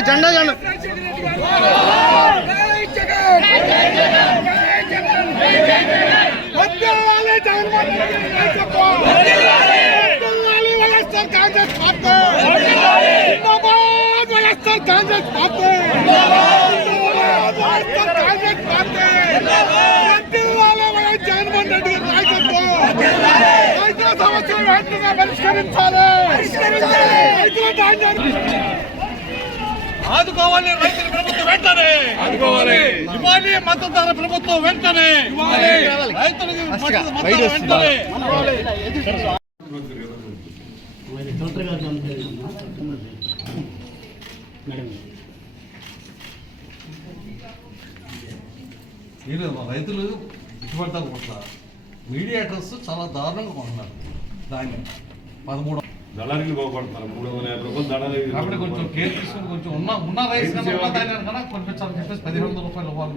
झंडा झंडा ఆదుకోవాలి రైతుల ప్రభుత్వం వెంటనే ఆదుకోవాలి ఇవ్వాలి మద్దతుదారుల ప్రభుత్వం వెంటనే ఇవ్వాలి రైతులకు మద్దతు వెంటనే రైతులు ఇష్టపడతారు పట్ల మీడియేటర్స్ చాలా దారుణంగా కొంటున్నారు దాన్ని 13 దళారీలు బాగుపడుతున్నారు 350 రూపాయలు దళారీ కాబట్టి కొంచెం కేర్ తీసుకుని కొంచెం ఉన్న రైస్ కన్నా కొనిపించాలని చెప్పేసి 1500 రూపాయలు ఇవ్వాలి.